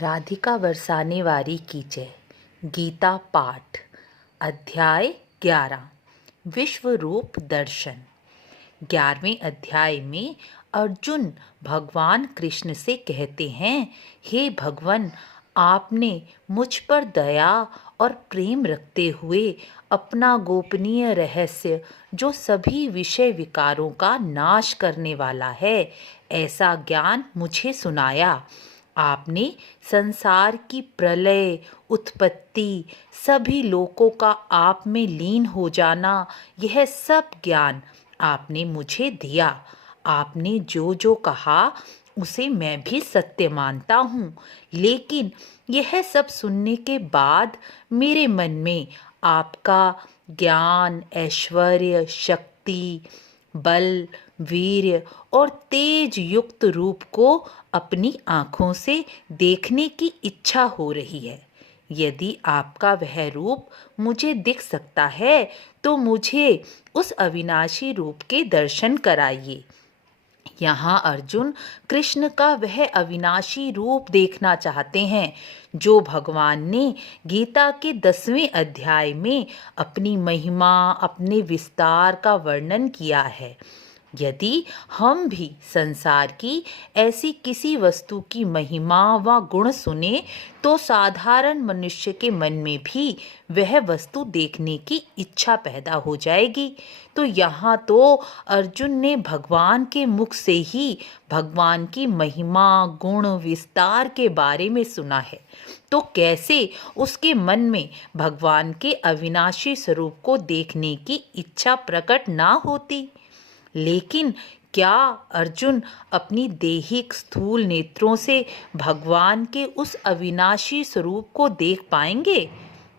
राधिका बरसाने वारी की जय। गीता पाठ अध्याय 11 विश्व रूप दर्शन। 11वें अध्याय में अर्जुन भगवान कृष्ण से कहते हैं, हे भगवान, आपने मुझ पर दया और प्रेम रखते हुए अपना गोपनीय रहस्य, जो सभी विषय विकारों का नाश करने वाला है, ऐसा ज्ञान मुझे सुनाया। आपने संसार की प्रलय, उत्पत्ति, सभी लोकों का आप में लीन हो जाना, यह सब ज्ञान आपने मुझे दिया। आपने जो जो कहा उसे मैं भी सत्य मानता हूँ, लेकिन यह सब सुनने के बाद मेरे मन में आपका ज्ञान, ऐश्वर्य, शक्ति, बल, वीर्य और तेज युक्त रूप को अपनी आँखों से देखने की इच्छा हो रही है। यदि आपका वह रूप मुझे दिख सकता है तो मुझे उस अविनाशी रूप के दर्शन कराइए। यहाँ अर्जुन कृष्ण का वह अविनाशी रूप देखना चाहते हैं, जो भगवान ने गीता के 10वें अध्याय में अपनी महिमा, अपने विस्तार का वर्णन किया है। यदि हम भी संसार की ऐसी किसी वस्तु की महिमा व गुण सुने तो साधारण मनुष्य के मन में भी वह वस्तु देखने की इच्छा पैदा हो जाएगी। तो यहाँ तो अर्जुन ने भगवान के मुख से ही भगवान की महिमा, गुण, विस्तार के बारे में सुना है, तो कैसे उसके मन में भगवान के अविनाशी स्वरूप को देखने की इच्छा प्रकट ना होती। लेकिन क्या अर्जुन अपनी देहिक स्थूल नेत्रों से भगवान के उस अविनाशी स्वरूप को देख पाएंगे?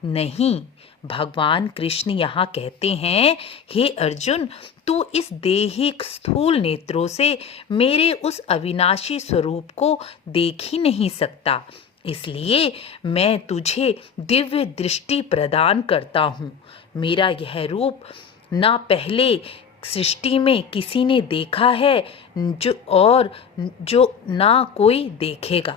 नहीं। भगवान कृष्ण यहाँ कहते हैं, हे अर्जुन, तू इस देहिक स्थूल नेत्रों से मेरे उस अविनाशी स्वरूप को देख ही नहीं सकता। इसलिए मैं तुझे दिव्य दृष्टि प्रदान करता हूँ। मेरा यह रूप ना पहले सृष्टि में किसी ने देखा है, जो ना कोई देखेगा।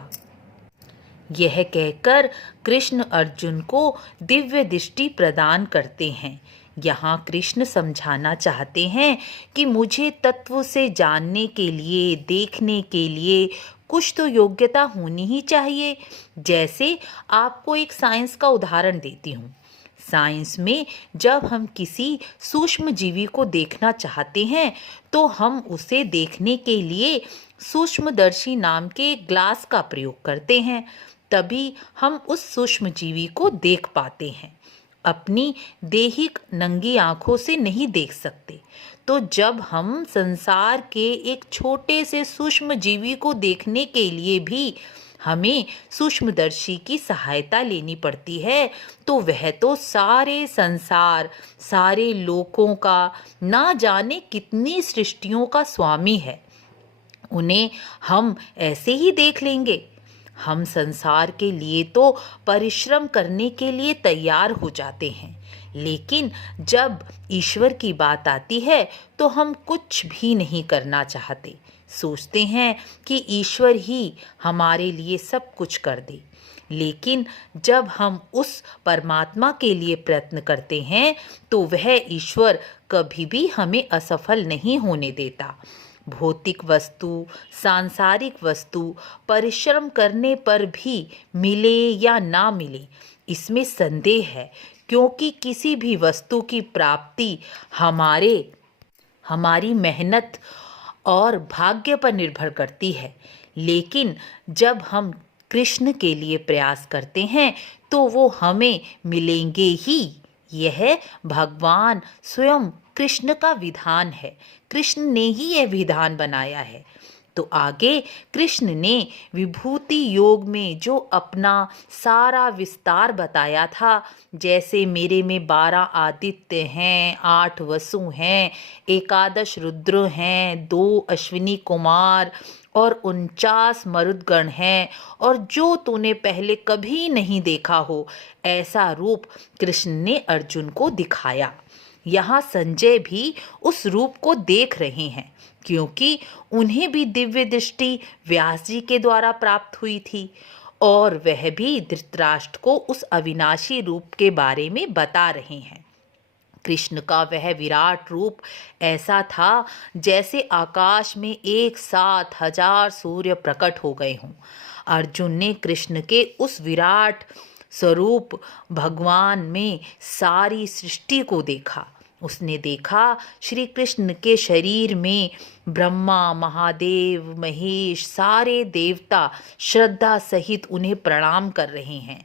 यह कहकर कृष्ण अर्जुन को दिव्य दृष्टि प्रदान करते हैं। यहाँ कृष्ण समझाना चाहते हैं कि मुझे तत्व से जानने के लिए, देखने के लिए कुछ तो योग्यता होनी ही चाहिए। जैसे आपको एक साइंस का उदाहरण देती हूँ। साइंस में जब हम किसी सूक्ष्म जीवी को देखना चाहते हैं तो हम उसे देखने के लिए सूक्ष्मदर्शी नाम के ग्लास का प्रयोग करते हैं, तभी हम उस सूक्ष्म जीवी को देख पाते हैं। अपनी देहिक नंगी आंखों से नहीं देख सकते। तो जब हम संसार के एक छोटे से सूक्ष्म जीवी को देखने के लिए भी हमें सूक्ष्मदर्शी की सहायता लेनी पड़ती है, तो वह तो सारे संसार, सारे लोकों का, ना जाने कितनी सृष्टियों का स्वामी है। उन्हें हम ऐसे ही देख लेंगे। हम संसार के लिए तो परिश्रम करने के लिए तैयार हो जाते हैं, लेकिन जब ईश्वर की बात आती है तो हम कुछ भी नहीं करना चाहते। सोचते हैं कि ईश्वर ही हमारे लिए सब कुछ कर दे। लेकिन जब हम उस परमात्मा के लिए प्रयत्न करते हैं तो वह ईश्वर कभी भी हमें असफल नहीं होने देता। भौतिक वस्तु, सांसारिक वस्तु परिश्रम करने पर भी मिले या ना मिले, इसमें संदेह है, क्योंकि किसी भी वस्तु की प्राप्ति हमारी मेहनत और भाग्य पर निर्भर करती है। लेकिन जब हम कृष्ण के लिए प्रयास करते हैं तो वो हमें मिलेंगे ही। यह भगवान स्वयं कृष्ण का विधान है। कृष्ण ने ही यह विधान बनाया है। तो आगे कृष्ण ने विभूति योग में जो अपना सारा विस्तार बताया था, जैसे मेरे में 12 आदित्य हैं, 8 वसु हैं, 11 रुद्र हैं, 2 अश्विनी कुमार और 49 मरुदगण हैं, और जो तूने पहले कभी नहीं देखा हो, ऐसा रूप कृष्ण ने अर्जुन को दिखाया। यहाँ संजय भी उस रूप को देख रहे हैं, क्योंकि उन्हें भी दिव्य दृष्टि व्यास जी के द्वारा प्राप्त हुई थी और वह भी धृतराष्ट्र को उस अविनाशी रूप के बारे में बता रहे हैं। कृष्ण का वह विराट रूप ऐसा था जैसे आकाश में एक साथ 1000 सूर्य प्रकट हो गए हों। अर्जुन ने कृष्ण के उस विराट स्वरूप भगवान में सारी सृष्टि को देखा। उसने देखा श्री कृष्ण के शरीर में ब्रह्मा, महादेव, महेश, सारे देवता श्रद्धा सहित उन्हें प्रणाम कर रहे हैं।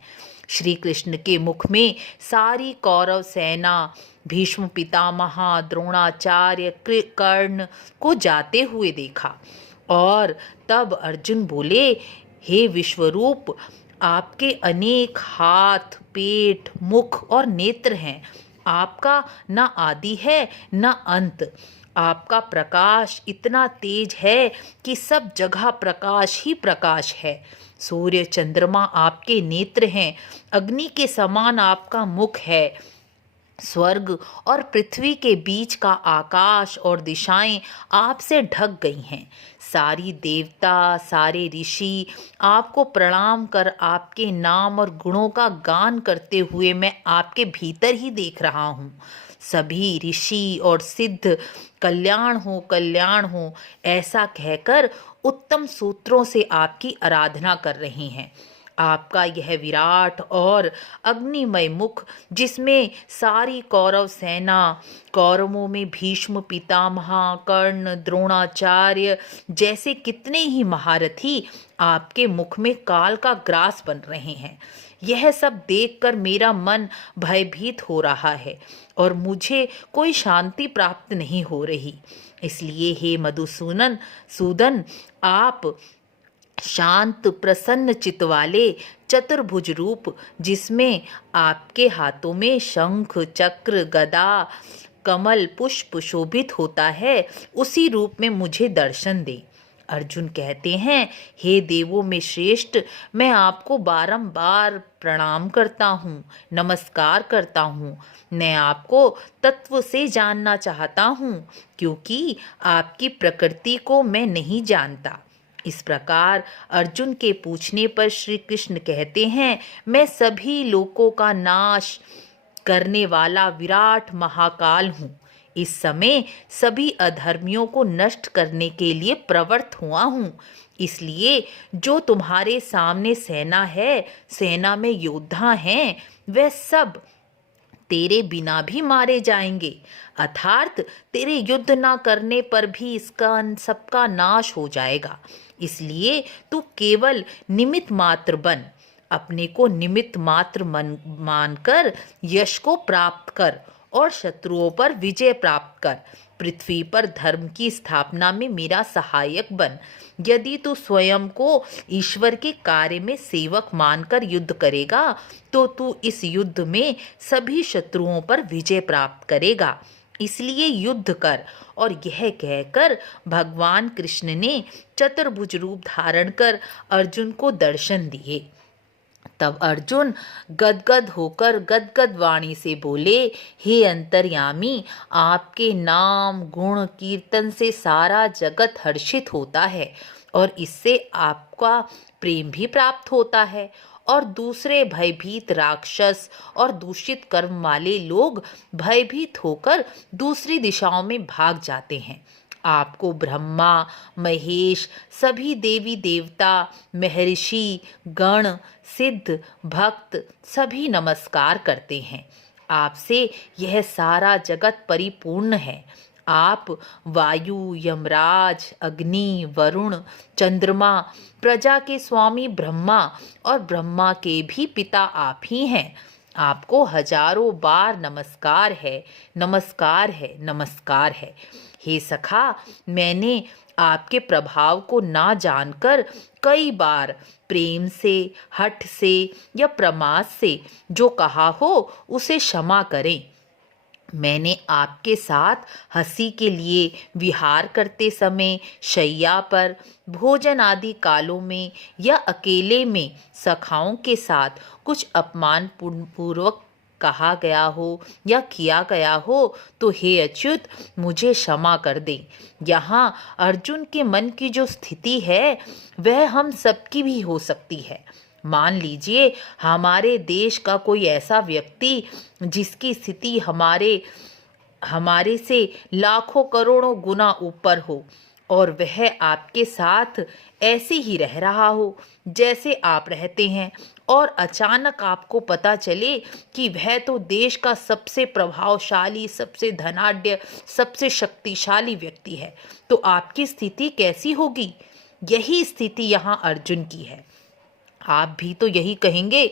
श्री कृष्ण के मुख में सारी कौरव सेना, भीष्म पितामह, द्रोणाचार्य, कर्ण को जाते हुए देखा। और तब अर्जुन बोले, हे विश्वरूप, आपके अनेक हाथ, पेट, मुख और नेत्र हैं। आपका न आदि है न अंत। आपका प्रकाश इतना तेज है कि सब जगह प्रकाश ही प्रकाश है। सूर्य चंद्रमा आपके नेत्र हैं, अग्नि के समान आपका मुख है। स्वर्ग और पृथ्वी के बीच का आकाश और दिशाएं आपसे ढक गई हैं। सारी देवता, सारे ऋषि आपको प्रणाम कर आपके नाम और गुणों का गान करते हुए मैं आपके भीतर ही देख रहा हूँ। सभी ऋषि और सिद्ध कल्याण हो ऐसा कहकर उत्तम सूत्रों से आपकी आराधना कर रहे हैं। आपका यह विराट और अग्निमय मुख, जिसमें सारी कौरव सेना, कौरवों में भीष्म पितामह, कर्ण, द्रोणाचार्य जैसे कितने ही महारथी आपके मुख में काल का ग्रास बन रहे हैं, यह सब देखकर मेरा मन भयभीत हो रहा है और मुझे कोई शांति प्राप्त नहीं हो रही। इसलिए हे सूदन, आप शांत प्रसन्न चित्त वाले चतुर्भुज रूप, जिसमें आपके हाथों में शंख, चक्र, गदा, कमल, पुष्प शोभित होता है, उसी रूप में मुझे दर्शन दे। अर्जुन कहते हैं, हे देवों में श्रेष्ठ, मैं आपको बारंबार प्रणाम करता हूँ, नमस्कार करता हूँ। मैं आपको तत्व से जानना चाहता हूँ, क्योंकि आपकी प्रकृति को मैं नहीं जानता। इस प्रकार अर्जुन के पूछने पर श्री कृष्ण कहते हैं, मैं सभी लोकों का नाश करने वाला विराट महाकाल हूँ। इस समय सभी अधर्मियों को नष्ट करने के लिए प्रवृत्त हुआ हूँ। इसलिए जो तुम्हारे सामने सेना है, सेना में योद्धा हैं, वे सब तेरे बिना भी मारे जाएंगे, अर्थात तेरे युद्ध ना करने पर भी इसका सबका नाश हो जाएगा। इसलिए तू केवल निमित्त मात्र बन, अपने को निमित्त मात्र मानकर यश को प्राप्त कर और शत्रुओं पर विजय प्राप्त कर। पृथ्वी पर धर्म की स्थापना में मेरा सहायक बन। यदि तू स्वयं को ईश्वर के कार्य में सेवक मानकर युद्ध करेगा तो तू इस युद्ध में सभी शत्रुओं पर विजय प्राप्त करेगा। इसलिए युद्ध कर। और यह कहकर भगवान कृष्ण ने चतुर्भुज रूप धारण कर अर्जुन को दर्शन दिए। तब अर्जुन गदगद होकर गदगद वाणी से बोले, हे अंतर्यामी, आपके नाम गुण कीर्तन से सारा जगत हर्षित होता है और इससे आपका प्रेम भी प्राप्त होता है। और दूसरे भयभीत राक्षस और दूषित कर्म वाले लोग भयभीत होकर दूसरी दिशाओं में भाग जाते हैं। आपको ब्रह्मा, महेश, सभी देवी देवता, महर्षि गण, सिद्ध भक्त सभी नमस्कार करते हैं। आपसे यह सारा जगत परिपूर्ण है। आप वायु, यमराज, अग्नि, वरुण, चंद्रमा, प्रजा के स्वामी ब्रह्मा और ब्रह्मा के भी पिता आप ही हैं। आपको हजारों बार नमस्कार है, नमस्कार है, नमस्कार है। हे सखा, मैंने आपके प्रभाव को ना जानकर कई बार प्रेम से, हठ से या प्रमाद से जो कहा हो उसे क्षमा करें। मैंने आपके साथ हंसी के लिए विहार करते समय, शैया पर, भोजन आदि कालों में या अकेले में सखाओं के साथ कुछ अपमान पूर्वक कहा गया हो या किया गया हो तो हे अच्युत, मुझे क्षमा कर दे। यहाँ अर्जुन के मन की जो स्थिति है वह हम सबकी भी हो सकती है। मान लीजिए हमारे देश का कोई ऐसा व्यक्ति जिसकी स्थिति हमारे से लाखों करोड़ों गुना ऊपर हो और वह आपके साथ ऐसे ही रह रहा हो जैसे आप रहते हैं, और अचानक आपको पता चले कि वह तो देश का सबसे प्रभावशाली, सबसे धनाढ्य, सबसे शक्तिशाली व्यक्ति है, तो आपकी स्थिति कैसी होगी? यही स्थिति यहाँ अर्जुन की है। आप भी तो यही कहेंगे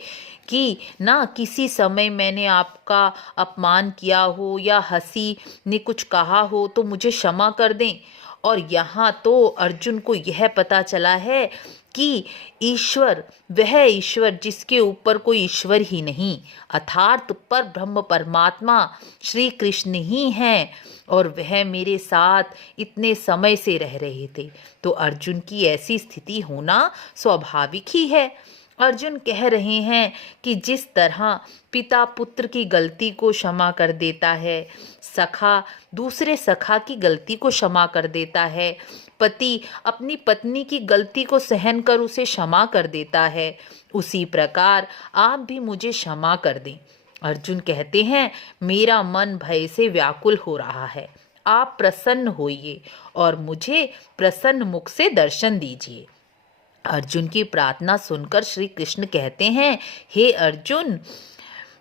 कि ना किसी समय मैंने आपका अपमान किया हो या हंसी ने कुछ कहा हो तो मुझे क्षमा कर दें। और यहाँ तो अर्जुन को यह पता चला है कि ईश्वर, वह ईश्वर जिसके ऊपर कोई ईश्वर ही नहीं, अर्थात पर ब्रह्म परमात्मा श्री कृष्ण ही हैं, और वह मेरे साथ इतने समय से रह रहे थे। तो अर्जुन की ऐसी स्थिति होना स्वाभाविक ही है। अर्जुन कह रहे हैं कि जिस तरह पिता पुत्र की गलती को क्षमा कर देता है, सखा दूसरे सखा की गलती को क्षमा कर देता है, पति अपनी पत्नी की गलती को सहन कर उसे क्षमा कर देता है, उसी प्रकार आप भी मुझे क्षमा कर दें। अर्जुन कहते हैं, मेरा मन भय से व्याकुल हो रहा है, आप प्रसन्न होइए और मुझे प्रसन्न मुख से दर्शन दीजिए। अर्जुन की प्रार्थना सुनकर श्री कृष्ण कहते हैं, हे अर्जुन,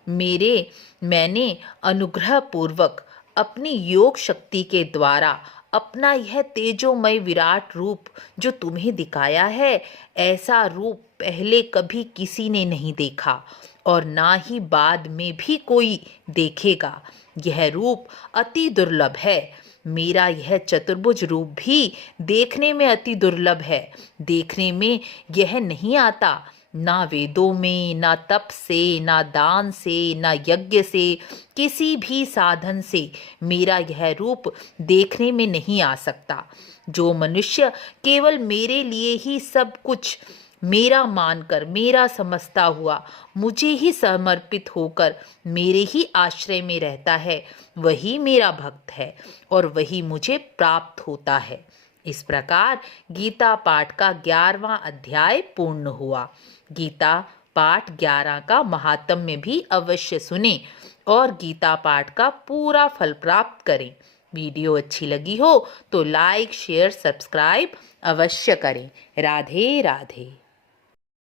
मैंने अनुग्रह पूर्वक अपनी योग शक्ति के द्वारा अपना यह तेजोमय विराट रूप जो तुम्हें दिखाया है, ऐसा रूप पहले कभी किसी ने नहीं देखा और ना ही बाद में भी कोई देखेगा। यह रूप अति दुर्लभ है। मेरा यह चतुर्भुज रूप भी देखने में अति दुर्लभ है। देखने में यह नहीं आता, ना वेदों में, ना तप से, ना दान से, ना यज्ञ से, किसी भी साधन से मेरा यह रूप देखने में नहीं आ सकता। जो मनुष्य केवल मेरे लिए ही सब कुछ मेरा मानकर, मेरा समझता हुआ, मुझे ही समर्पित होकर मेरे ही आश्रय में रहता है, वही मेरा भक्त है और वही मुझे प्राप्त होता है। इस प्रकार गीता पाठ का 11वां अध्याय पूर्ण हुआ। गीता पाठ 11 का महात्म्य भी अवश्य सुने और गीता पाठ का पूरा फल प्राप्त करें। वीडियो अच्छी लगी हो तो लाइक, शेयर, सब्सक्राइब अवश्य करें। राधे राधे।